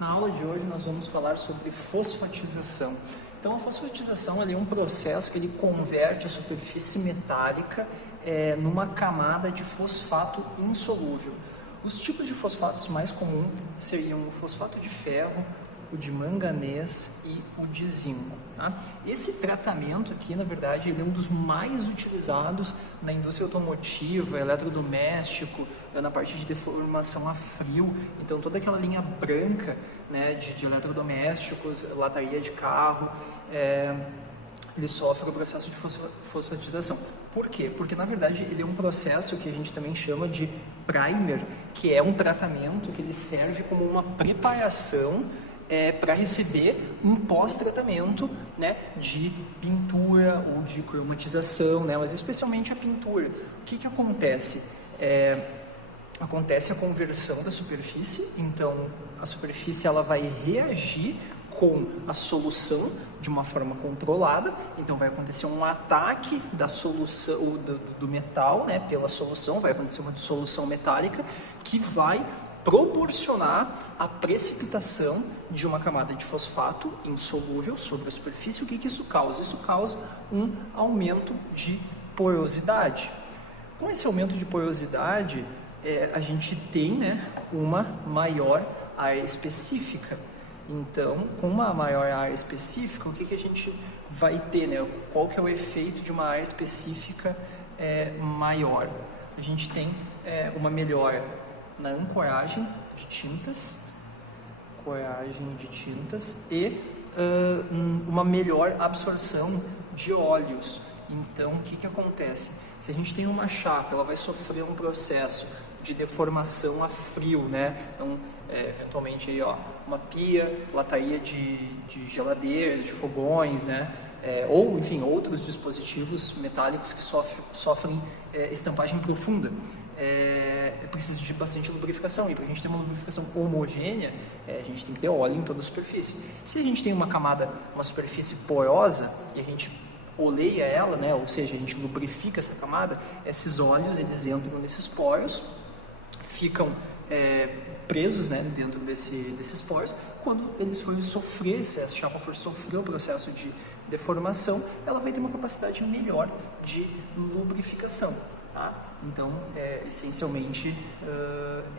Na aula de hoje nós vamos falar sobre fosfatização. Então a fosfatização é um processo que ele converte a superfície metálica numa camada de fosfato insolúvel. Os tipos de fosfatos mais comuns seriam o fosfato de ferro, o de manganês e o de zinco. Tá? Esse tratamento aqui, na verdade, ele é um dos mais utilizados na indústria automotiva, eletrodoméstico, na parte de deformação a frio. Então, toda aquela linha branca, né, de eletrodomésticos, lataria de carro, ele sofre o processo de fosfatização. Por quê? Porque, na verdade, ele é um processo que a gente também chama de primer, que é um tratamento que ele serve como uma preparação para receber um pós-tratamento, né, de pintura ou de cromatização, né, mas especialmente a pintura. O que acontece? Acontece a conversão da superfície, então a superfície ela vai reagir com a solução de uma forma controlada, então vai acontecer um ataque da solução do metal, né, pela solução, vai acontecer uma dissolução metálica que vai proporcionar a precipitação de uma camada de fosfato insolúvel sobre a superfície. O que isso causa? Isso causa um aumento de porosidade. Com esse aumento de porosidade, a gente tem, né, uma maior área específica. Então, com uma maior área específica, o que a gente vai ter, né? Qual que é o efeito de uma área específica maior? A gente tem uma melhora na ancoragem de tintas, e uma melhor absorção de óleos. Então, o que acontece? Se a gente tem uma chapa, ela vai sofrer um processo de deformação a frio, né? Então, eventualmente, aí, ó, uma pia, lataria de geladeiras, de fogões, né? Ou, enfim, outros dispositivos metálicos que sofrem estampagem profunda. Precisa de bastante lubrificação, e para a gente ter uma lubrificação homogênea, a gente tem que ter óleo em toda a superfície. Se a gente tem uma superfície porosa, e a gente oleia ela, né, ou seja, a gente lubrifica essa camada, esses óleos eles entram nesses poros, ficam presos, né, dentro desses poros. Quando eles forem sofrer, se a chapa for sofrer o processo de deformação, ela vai ter uma capacidade melhor de lubrificação. Tá? Então, essencialmente,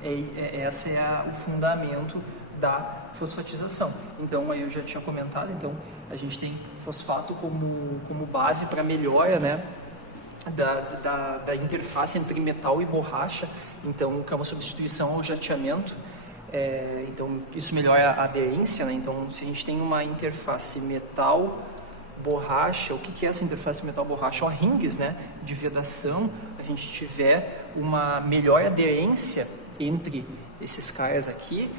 esse é o fundamento da fosfatização. Então, aí eu já tinha comentado, então a gente tem fosfato como base para melhora, né, da interface entre metal e borracha, então que é uma substituição ao jateamento. Então isso melhora a aderência, né? Então se a gente tem uma interface metal-borracha, o que é essa interface metal-borracha? Rings, né, de vedação, a gente tiver uma melhor aderência entre esses caras aqui,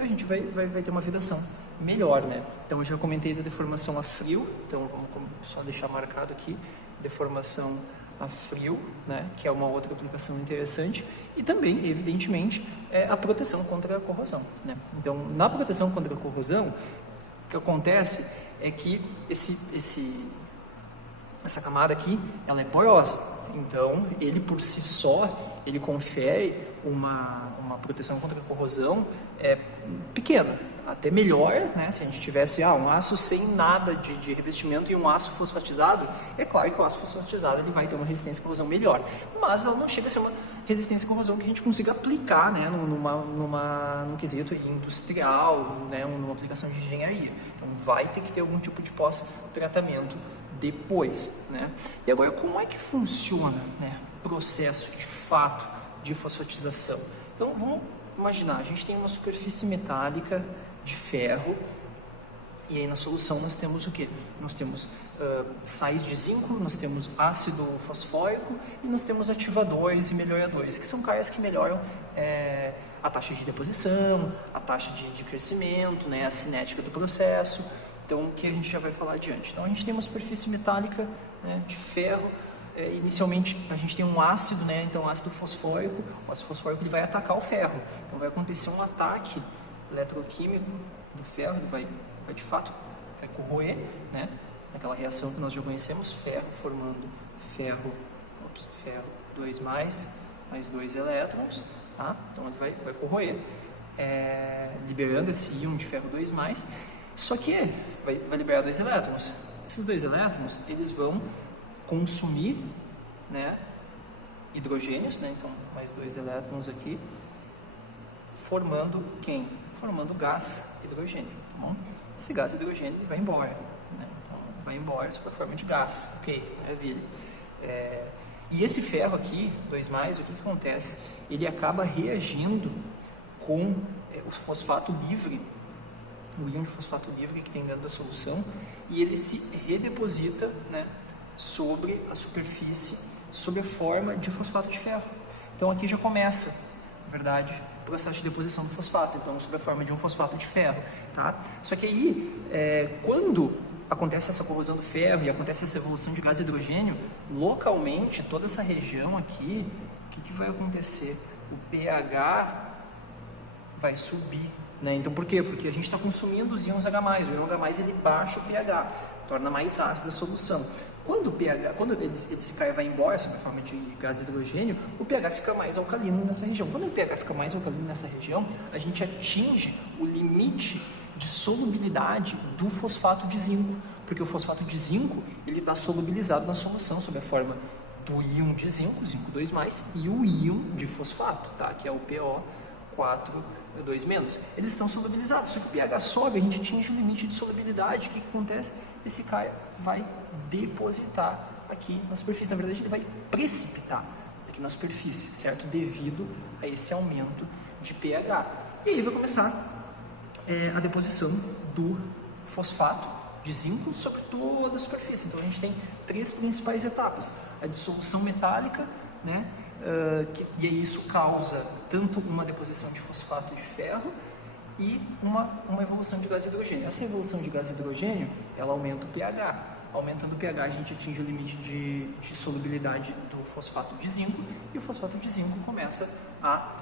a gente vai ter uma vedação melhor, né? Então eu já comentei da deformação a frio, então vamos só deixar marcado aqui, deformação a frio, né, que é uma outra aplicação interessante, e também, evidentemente, a proteção contra a corrosão, né? Então, na proteção contra a corrosão, o que acontece é que essa camada aqui, ela é porosa, então ele por si só, ele confere uma proteção contra a corrosão pequena, até melhor, né? Se a gente tivesse um aço sem nada de revestimento e um aço fosfatizado, é claro que o aço fosfatizado ele vai ter uma resistência à corrosão melhor, mas ela não chega a ser uma resistência à corrosão que a gente consiga aplicar, né, num quesito industrial, né, numa aplicação de engenharia. Então vai ter que ter algum tipo de pós-tratamento depois, né? E agora, como é que funciona, né, o processo de fato de fosfatização? Então vamos imaginar, a gente tem uma superfície metálica de ferro, e aí na solução nós temos o que? Nós temos sais de zinco, nós temos ácido fosfórico e nós temos ativadores e melhoradores, que são caras que melhoram a taxa de deposição, a taxa de crescimento, né, a cinética do processo. Então, o que a gente já vai falar adiante. Então, a gente tem uma superfície metálica, né, de ferro. Inicialmente, a gente tem um ácido, né, então ácido fosfórico. O ácido fosfórico ele vai atacar o ferro. Então, vai acontecer um ataque eletroquímico do ferro, ele vai de fato corroer, né, naquela reação que nós já conhecemos, ferro formando ferro 2 mais 2 elétrons, tá? Então ele vai corroer, liberando esse íon de ferro 2+, só que vai liberar 2 elétrons. Esses 2 elétrons, eles vão consumir, né, hidrogênios, né, então mais 2 elétrons aqui, formando quem? Formando gás hidrogênio, tá bom? Esse gás hidrogênio vai embora, né? Então vai embora sob a forma de gás, ok, maravilha. E esse ferro aqui, 2+, o que acontece? Ele acaba reagindo com o fosfato livre, o íon de fosfato livre que tem dentro da solução, e ele se redeposita, né, sobre a superfície, sob a forma de fosfato de ferro. Então aqui já começa, na verdade, o processo de deposição do fosfato, então sob a forma de um fosfato de ferro, tá? Só que aí, quando acontece essa corrosão do ferro e acontece essa evolução de gás hidrogênio, localmente, toda essa região aqui, o que vai acontecer? O pH vai subir, né? Então por quê? Porque a gente está consumindo os íons H+, o íon H+, ele baixa o pH, torna mais ácida a solução. Quando esse cara vai embora sob a forma de gás hidrogênio, o pH fica mais alcalino nessa região. Quando o pH fica mais alcalino nessa região, a gente atinge o limite de solubilidade do fosfato de zinco, porque o fosfato de zinco ele está solubilizado na solução sob a forma do íon de zinco, zinco 2+, e o íon de fosfato, tá? Que é o PO4,2-. Eles estão solubilizados, só que o pH sobe, a gente atinge o limite de solubilidade. O que acontece? Esse cara vai depositar aqui na superfície, na verdade ele vai precipitar aqui na superfície, certo? Devido a esse aumento de pH. E aí vai começar a deposição do fosfato de zinco sobre toda a superfície. Então a gente tem 3 principais etapas: a dissolução metálica, né? E aí isso causa tanto uma deposição de fosfato de ferro e uma evolução de gás hidrogênio. Essa evolução de gás hidrogênio, ela aumenta o pH. Aumentando o pH, a gente atinge o limite de solubilidade do fosfato de zinco, e o fosfato de zinco começa a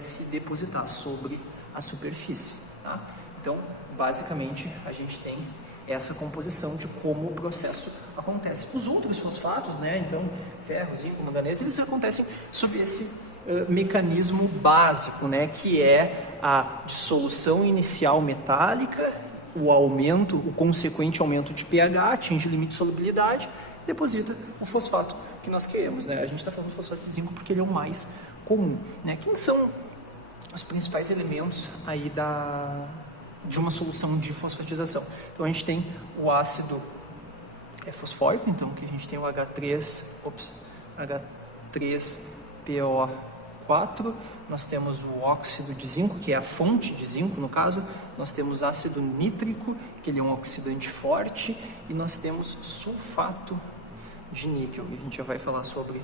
se depositar sobre a superfície, tá? Então, basicamente, a gente tem essa composição de como o processo acontece. Os outros fosfatos, né, então ferro, zinco, manganês, eles acontecem sob esse mecanismo básico, né, que é a dissolução inicial metálica, o consequente aumento de pH, atinge o limite de solubilidade, deposita o fosfato que nós queremos, né? A gente está falando do fosfato de zinco porque ele é o mais comum, né? Quem são os principais elementos aí de uma solução de fosfatização? Então a gente tem o ácido fosfórico, então que a gente tem o H3PO4, nós temos o óxido de zinco, que é a fonte de zinco no caso, nós temos ácido nítrico, que ele é um oxidante forte, e nós temos sulfato de níquel, e a gente já vai falar sobre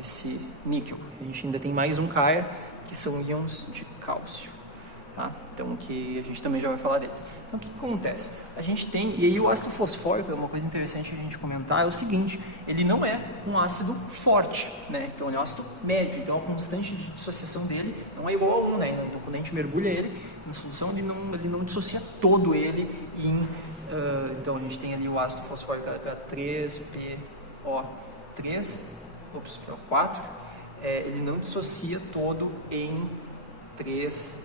esse níquel. A gente ainda tem mais um cara, que são íons de cálcio, tá? Então que a gente também já vai falar deles. Então o que acontece? A gente tem, e aí o ácido fosfórico, é uma coisa interessante a gente comentar, é o seguinte: ele não é um ácido forte, né? Então ele é um ácido médio, então a constante de dissociação dele não é igual a 1, né? Então quando a gente mergulha ele na solução, ele não dissocia todo ele em... então a gente tem ali o ácido fosfórico H3PO4, ele não dissocia todo em 3H+,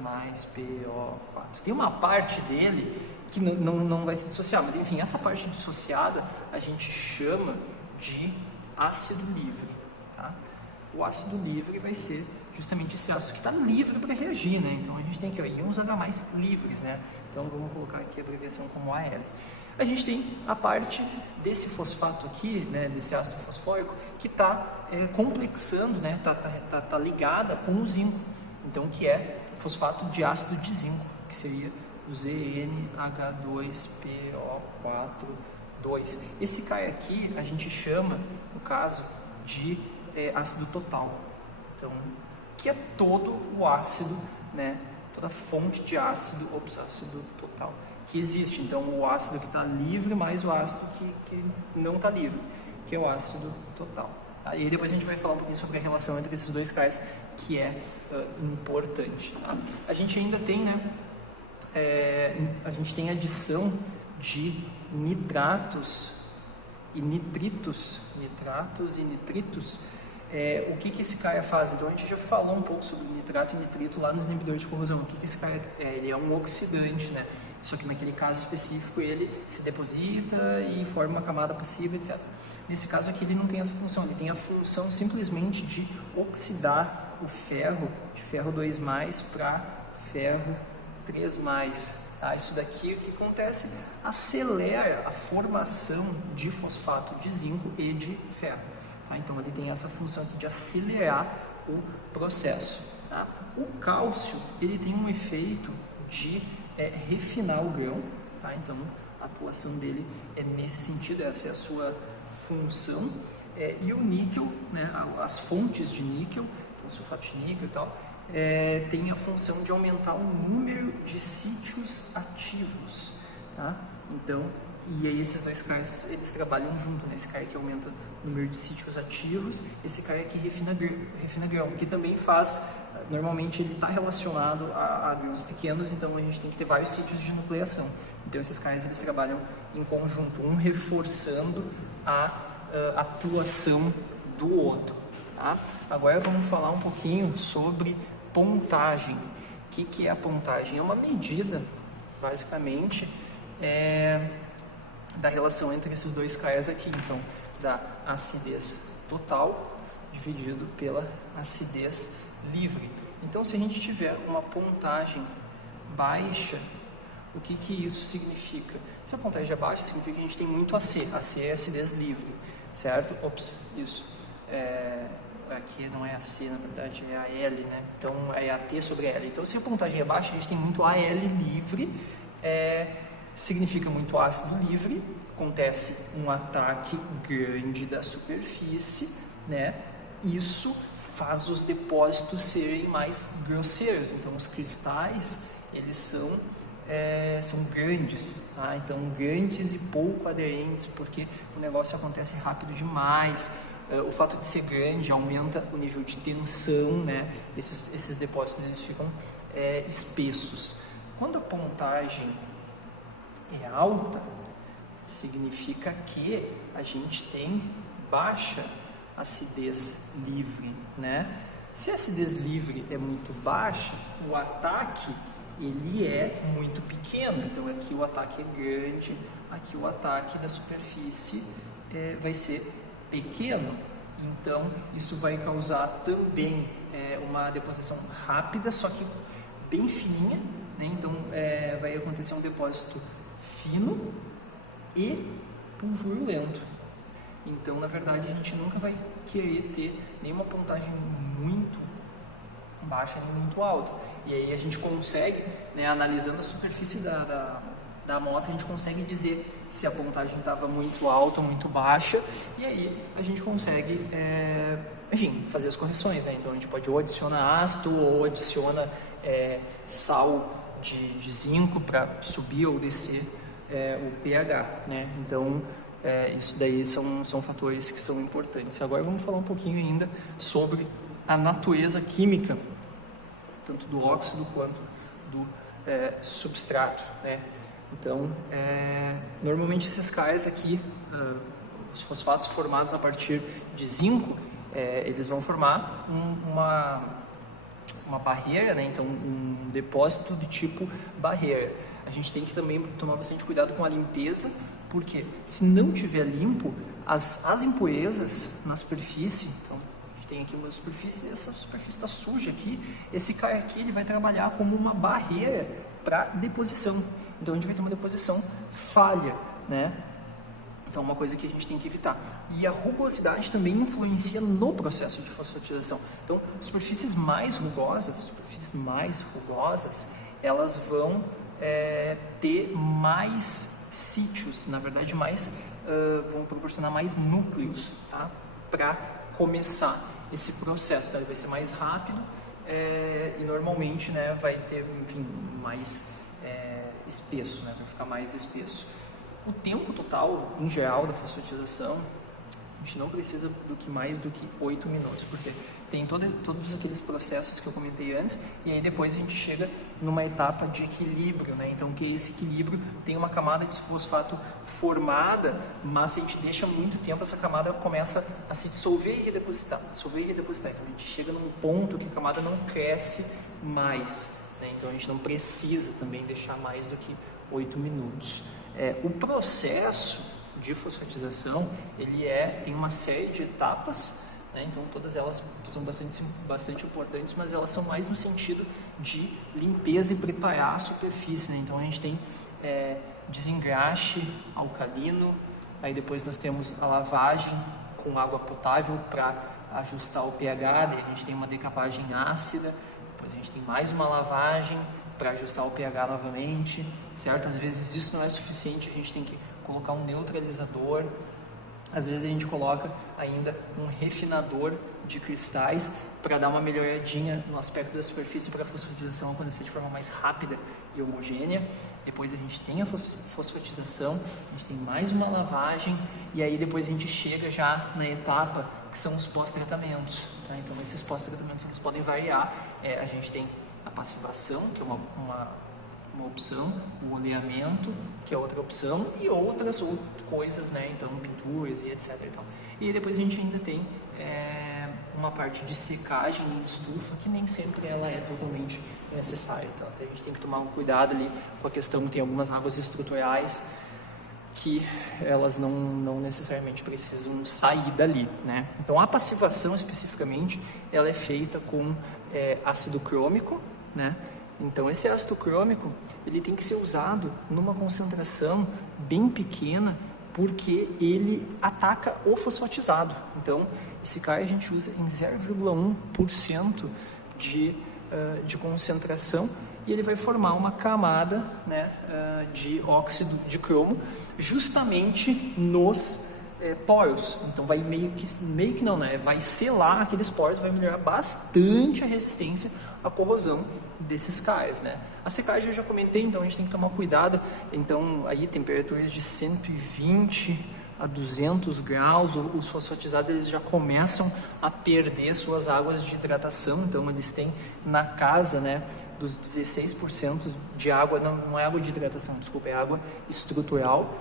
mais PO4. Tem uma parte dele que não vai se dissociar, mas enfim, essa parte dissociada a gente chama de ácido livre, tá? O ácido livre vai ser justamente esse ácido que está livre para reagir, né? Então a gente tem aqui íons H+ livres, né? Então vamos colocar aqui a abreviação como AL. A gente tem a parte desse fosfato aqui, né, desse ácido fosfórico, que está complexando, né, tá ligada com o zinco. Então, que é o fosfato de ácido de zinco, que seria o ZnH2PO4,2. Esse cara aqui a gente chama, no caso, de ácido total. Então, que é todo o ácido, né, toda a fonte de ácido total que existe. Então, o ácido que está livre mais o ácido que não está livre, que é o ácido total. Tá? E aí depois a gente vai falar um pouquinho sobre a relação entre esses dois caras, que é importante. Tá? A gente ainda tem, né, a gente tem adição de nitratos e nitritos, o que esse cara faz? Então a gente já falou um pouco sobre nitrato e nitrito lá nos inibidores de corrosão. O que esse cara é? Ele é um oxidante, né? Só que naquele caso específico ele se deposita e forma uma camada passiva, etc. Nesse caso aqui ele não tem essa função, ele tem a função simplesmente de oxidar o ferro, de ferro 2+, para ferro 3+. Tá? Isso daqui, o que acontece? Acelera a formação de fosfato de zinco e de ferro. Tá? Então ele tem essa função aqui de acelerar o processo. Tá? O cálcio, ele tem um efeito de refinar o grão. Tá? Então a atuação dele é nesse sentido, essa é a sua função. E o níquel, né, as fontes de níquel, então sulfato de níquel e tal, tem a função de aumentar o número de sítios ativos, tá? Então, e aí esses dois caras, eles trabalham junto, né? Esse cara que aumenta o número de sítios ativos, esse cara que refina grão, que também faz, normalmente ele está relacionado a grãos pequenos, então a gente tem que ter vários sítios de nucleação. Então esses caras, eles trabalham em conjunto, um reforçando a atuação do outro. Tá? Agora vamos falar um pouquinho sobre pontagem. O que é a pontagem? É uma medida, basicamente, da relação entre esses dois caras aqui. Então, da acidez total dividido pela acidez livre. Então, se a gente tiver uma pontagem baixa, o que isso significa? Se a pontagem é baixa, significa que a gente tem muito AC. AC é acidez livre, certo? Ops, isso. Aqui não é AC, na verdade é AL, né? Então é AT sobre L. Então se a pontagem é baixa, a gente tem muito AL livre, significa muito ácido livre, acontece um ataque grande da superfície, né? Isso faz os depósitos serem mais grosseiros, então os cristais, eles são grandes, tá? Então grandes e pouco aderentes, porque o negócio acontece rápido demais. O fato de ser grande aumenta o nível de tensão, né? Esses depósitos eles ficam espessos. Quando a pontagem é alta, significa que a gente tem baixa acidez livre, né? Se a acidez livre é muito baixa, o ataque ele é muito pequeno. Então aqui o ataque é grande, aqui o ataque da superfície vai ser pequeno. Então isso vai causar também uma deposição rápida, só que bem fininha, né? Então vai acontecer um depósito fino e pulverulento. Então na verdade a gente nunca vai querer ter nenhuma pontagem muito baixa nem muito alta. E aí a gente consegue, né, analisando a superfície da amostra, a gente consegue dizer se a pontagem estava muito alta ou muito baixa, e aí a gente consegue, enfim, fazer as correções, né? Então a gente pode ou adicionar ácido ou adiciona sal de zinco para subir ou descer o pH, né? Então isso daí são fatores que são importantes. Agora vamos falar um pouquinho ainda sobre a natureza química, tanto do óxido quanto do substrato, né? Então, normalmente esses caras aqui, os fosfatos formados a partir de zinco, eles vão formar uma barreira, né? Então um depósito de tipo barreira. A gente tem que também tomar bastante cuidado com a limpeza, porque se não tiver limpo, as impurezas na superfície, então a gente tem aqui uma superfície, essa superfície está suja aqui, esse cara aqui ele vai trabalhar como uma barreira para deposição. Então a gente vai ter uma deposição falha, né? Então é uma coisa que a gente tem que evitar. E a rugosidade também influencia no processo de fosfatização. Então superfícies mais rugosas, elas vão ter mais sítios, na verdade vão proporcionar mais núcleos, tá? Para começar esse processo, tá? Ele vai ser mais rápido e normalmente, né, vai ter, enfim, mais espesso, né? Vai ficar mais espesso. O tempo total, em geral, da fosfatização, a gente não precisa mais do que 8 minutos, porque tem todos aqueles processos que eu comentei antes, e aí depois a gente chega numa etapa de equilíbrio, né? Então, que esse equilíbrio tem uma camada de fosfato formada, mas se a gente deixa muito tempo, essa camada começa a se dissolver e redepositar, dissolver e redepositar. Então, a gente chega num ponto que a camada não cresce mais, né? Então, a gente não precisa também deixar mais do que 8 minutos. O processo de fosfatização, ele tem uma série de etapas, né? Então todas elas são bastante importantes, mas elas são mais no sentido de limpeza e preparar a superfície, né? Então a gente tem desengraxe alcalino, aí depois nós temos a lavagem com água potável para ajustar o pH, daí a gente tem uma decapagem ácida, depois a gente tem mais uma lavagem para ajustar o pH novamente, certo? Às vezes isso não é suficiente, a gente tem que colocar um neutralizador, às vezes a gente coloca ainda um refinador de cristais para dar uma melhoradinha no aspecto da superfície para a fosfatização acontecer de forma mais rápida e homogênea. Depois a gente tem a fosfatização, a gente tem mais uma lavagem e aí depois a gente chega já na etapa que são os pós-tratamentos, tá? Então esses pós-tratamentos eles podem variar, a gente tem a passivação, que é uma opção, o oleamento, que é outra opção, e outras coisas, né? Então, pinturas e etc. E tal. E depois a gente ainda tem uma parte de secagem em estufa, que nem sempre ela é totalmente necessária. Então, a gente tem que tomar um cuidado ali com a questão que tem algumas águas estruturais que elas não necessariamente precisam sair dali, né? Então, a passivação especificamente, ela é feita com ácido crômico, né? Então esse ácido crômico ele tem que ser usado numa concentração bem pequena porque ele ataca o fosfatizado. Então esse CAR a gente usa em 0,1% de concentração e ele vai formar uma camada, né, de óxido de cromo justamente nos poros. Então vai meio que não, né? Vai selar aqueles poros, vai melhorar bastante a resistência à corrosão desses CARs, né? A secagem eu já comentei, então a gente tem que tomar cuidado. Então aí temperaturas de 120 a 200 graus, os fosfatizados eles já começam a perder suas águas de hidratação, então eles têm na casa, né, dos 16% de água, não é água de hidratação, desculpa, é água estrutural.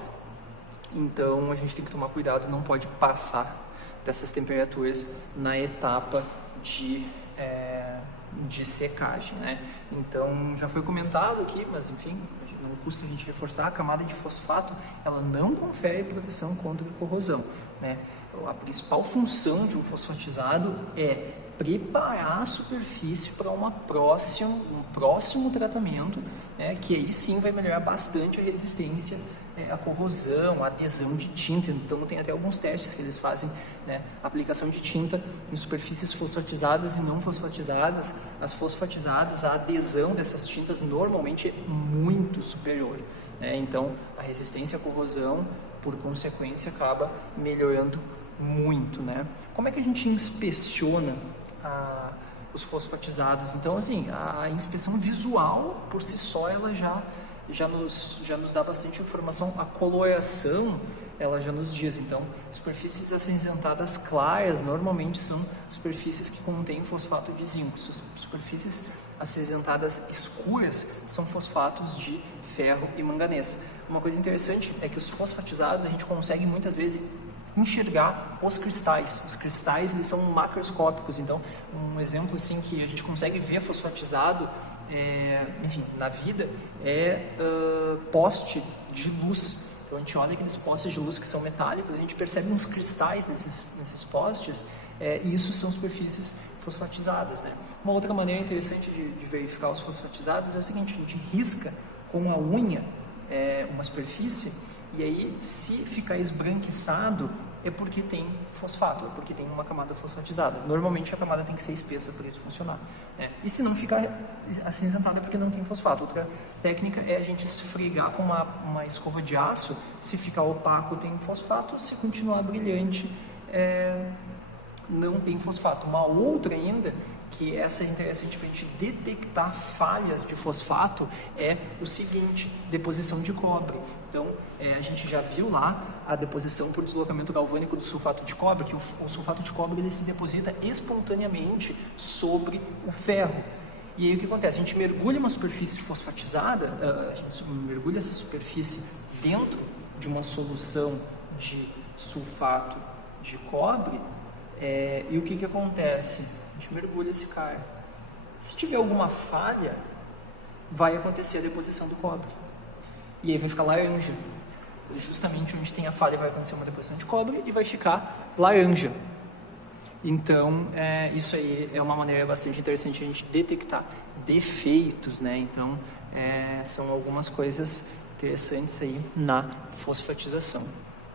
Então a gente tem que tomar cuidado, não pode passar dessas temperaturas na etapa de secagem, né? Então já foi comentado aqui, mas enfim, não custa a gente reforçar, a camada de fosfato ela não confere proteção contra a corrosão, né? A principal função de um fosfatizado é preparar a superfície para um próximo tratamento, né, que aí sim vai melhorar bastante a resistência à corrosão, a adesão de tinta. Então tem até alguns testes que eles fazem, né, aplicação de tinta em superfícies fosfatizadas e não fosfatizadas. As fosfatizadas, a adesão dessas tintas normalmente é muito superior, né? Então a resistência à corrosão, por consequência, acaba melhorando muito, né? Como é que a gente inspeciona os fosfatizados? Então, assim, a inspeção visual por si só ela já nos dá bastante informação. A coloração ela já nos diz. Então, superfícies acinzentadas claras normalmente são superfícies que contêm fosfato de zinco. Superfícies acinzentadas escuras são fosfatos de ferro e manganês. Uma coisa interessante é que os fosfatizados a gente consegue muitas vezes enxergar os cristais. Os cristais eles são macroscópicos. Então, um exemplo assim que a gente consegue ver fosfatizado, enfim, na vida poste de luz. Então a gente olha aqueles postes de luz que são metálicos, a gente percebe uns cristais nesses postes, e isso são superfícies fosfatizadas, né? Uma outra maneira interessante de verificar os fosfatizados é o seguinte: a gente risca com a unha uma superfície, e aí se ficar esbranquiçado é porque tem fosfato, é porque tem uma camada fosfatizada. Normalmente a camada tem que ser espessa para isso funcionar, né? E se não ficar acinzentada é porque não tem fosfato. Outra técnica é a gente esfregar com uma escova de aço. Se ficar opaco tem fosfato, se continuar brilhante não tem fosfato. Uma outra ainda que essa é interessante para a gente detectar falhas de fosfato, é o seguinte: deposição de cobre. Então, a gente já viu lá a deposição por deslocamento galvânico do sulfato de cobre, que o sulfato de cobre ele se deposita espontaneamente sobre o ferro. E aí o que acontece? A gente mergulha uma superfície fosfatizada, a gente mergulha essa superfície dentro de uma solução de sulfato de cobre, e o que acontece? A gente mergulha esse cara. Se tiver alguma falha, vai acontecer a deposição do cobre. E aí vai ficar laranja. Justamente onde tem a falha vai acontecer uma deposição de cobre e vai ficar laranja. Então, isso aí é uma maneira bastante interessante de a gente detectar defeitos, né? Então, são algumas coisas interessantes aí na fosfatização.